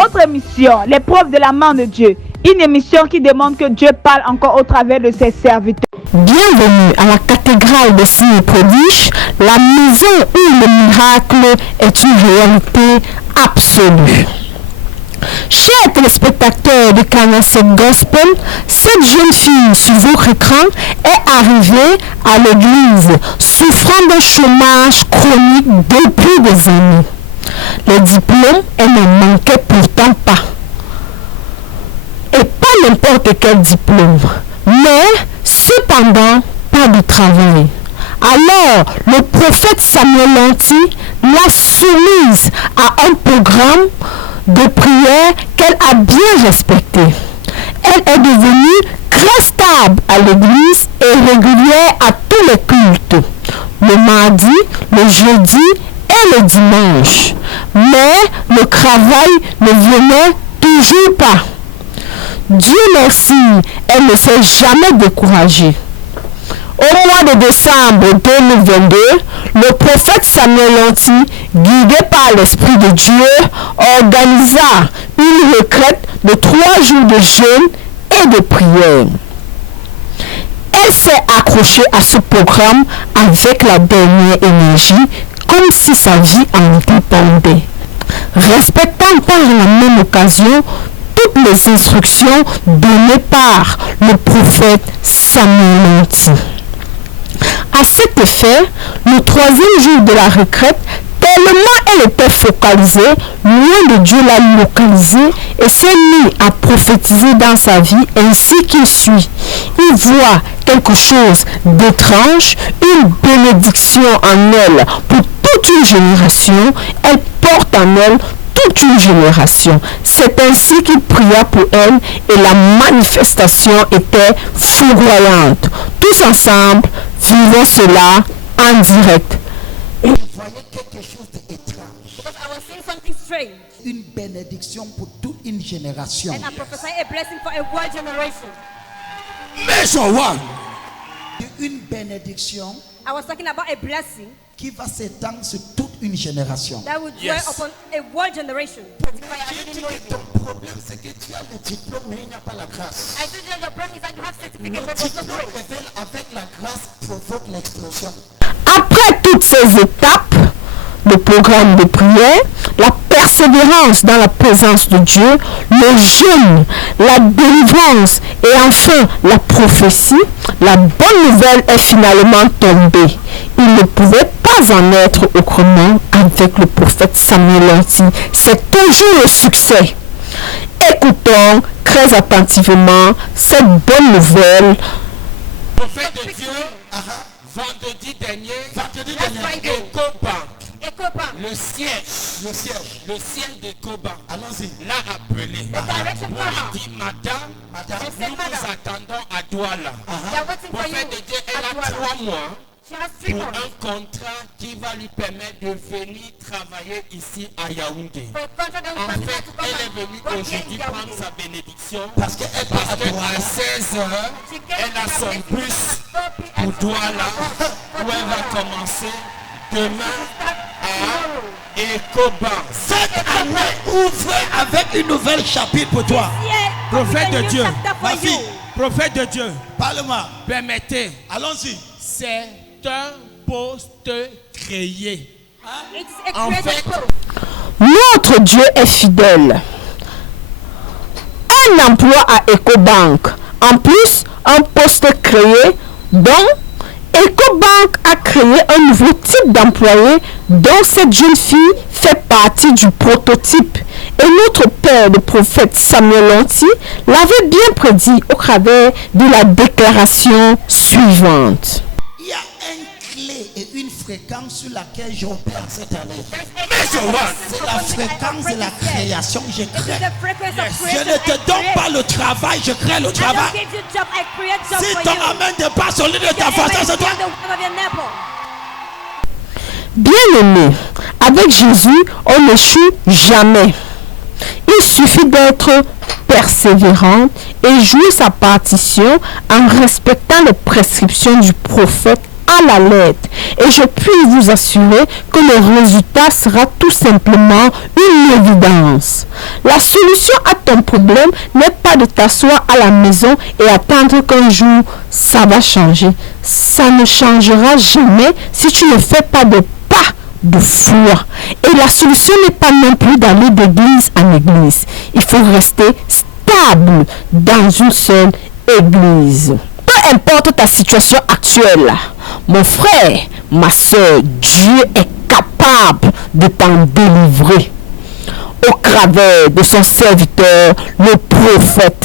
Votre émission, l'épreuve de la main de Dieu. Une émission qui demande que Dieu parle encore au travers de ses serviteurs. Bienvenue à la cathédrale des signes et prodiges, la maison où le miracle est une réalité absolue. Chers téléspectateurs de Canal 7 Gospel, cette jeune fille sur votre écran est arrivée à l'église souffrant d'un chômage chronique depuis des années. Le diplôme, elle ne manquait pourtant pas. Et pas n'importe quel diplôme, mais cependant pas de travail. Alors, le prophète Samuel Lanty l'a soumise à un programme de prière qu'elle a bien respecté. Elle est devenue très stable à l'église et régulière à tous les cultes, le mardi, le jeudi et le dimanche. Mais le travail ne venait toujours pas. Dieu merci, elle ne s'est jamais découragée. Au mois de décembre 2022, le prophète Samuel Lanty, guidé par l'Esprit de Dieu, organisa une retraite de 3 jours de jeûne et de prière. Elle s'est accrochée à ce programme avec la dernière énergie, comme si sa vie en dépendait. Respectant par la même occasion toutes les instructions données par le prophète Samuel Lanty. À cet effet, le 3e jour de la retraite, tellement elle était focalisée, loin de Dieu l'a localisée et s'est mis à prophétiser dans sa vie ainsi qu'il suit. Il voit quelque chose d'étrange, une bénédiction en elle pour toute une génération. Elle porte en elle toute une génération. C'est ainsi qu'il pria pour elle et la manifestation était foudroyante. Tous ensemble, vivons cela en direct. Et je voyais quelque chose d'étrange. Because I was seeing something strange. Une bénédiction pour toute une génération. And I prophesied a blessing for a world generation. Measure one. Une bénédiction I was talking about a blessing qui va s'étendre sur toute une génération. that would dwell upon a world generation. Ton problème, c'est que tu as le diplôme, mais il n'y a pas la grâce. I told you the problem is that you have certificate, Le but there's no diplôme grace. révèle avec la grâce provoque l'explosion. Après toutes ces étapes, le programme de prière, la persévérance dans la présence de Dieu, le jeûne, la délivrance et enfin la prophétie, la bonne nouvelle est finalement tombée. Il ne pouvait pas en être autrement avec le prophète Samuel Lanty. C'est toujours le succès. Écoutons très attentivement cette bonne nouvelle. Prophète de Dieu, vendredi dernier, EcoBank, le siège d'EcoBank, Allons-y. l'a appelé. direction Pour lui dire, madame, nous vous attendons à Douala. They are waiting for you. Prophète de Dieu, elle at a Douala. 3 mois She has 3 pour months un contrat qui va lui permettre de venir travailler ici à Yaoundé. for a contract that will En permit fait, her to come elle est and venue work here aujourd'hui in prendre Yaoundé. sa bénédiction Parce qu'elle parce part à qu'à Douala. 16h, elle a son bus pour Douala où elle va commencer demain à EcoBank. Cette année ouvre avec une nouvelle chapitre pour toi. Prophète de Dieu, Ma fille, prophète de Dieu, parle-moi. permettez, Allons-y. c'est un poste créé. It's a En created fait, post. Notre Dieu est fidèle. Un emploi à EcoBank. En plus, un poste créé dont EcoBank a créé un nouveau type d'employé dont cette jeune fille fait partie du prototype. Et notre père, le prophète Samuel Lanty, l'avait bien prédit au travers de la déclaration suivante. Il y a une clé et une fréquence sur laquelle j'opère cette année. C'est la fréquence de la création. Je This is crée. the frequency of Je creation. ne te donne pas le travail, je crée le I don't travail. give you job, I create job Si for ton you. amen ne passe au lieu de ta Your façon, amen c'est is toi. the one of your neighbor. Bien-aimé, avec Jésus, on n'échoue jamais. Il suffit d'être persévérant et jouer sa partition en respectant les prescriptions du prophète à la lettre. Et je puis vous assurer que le résultat sera tout simplement une évidence. La solution à ton problème n'est pas de t'asseoir à la maison et attendre qu'un jour ça va changer. Ça ne changera jamais si tu ne fais pas de pas de foi. Et la solution n'est pas non plus d'aller d'église en église. Il faut rester stable dans une seule église. Peu importe ta situation actuelle, mon frère, ma soeur, Dieu est capable de t'en délivrer. Au travers de son serviteur, le prophète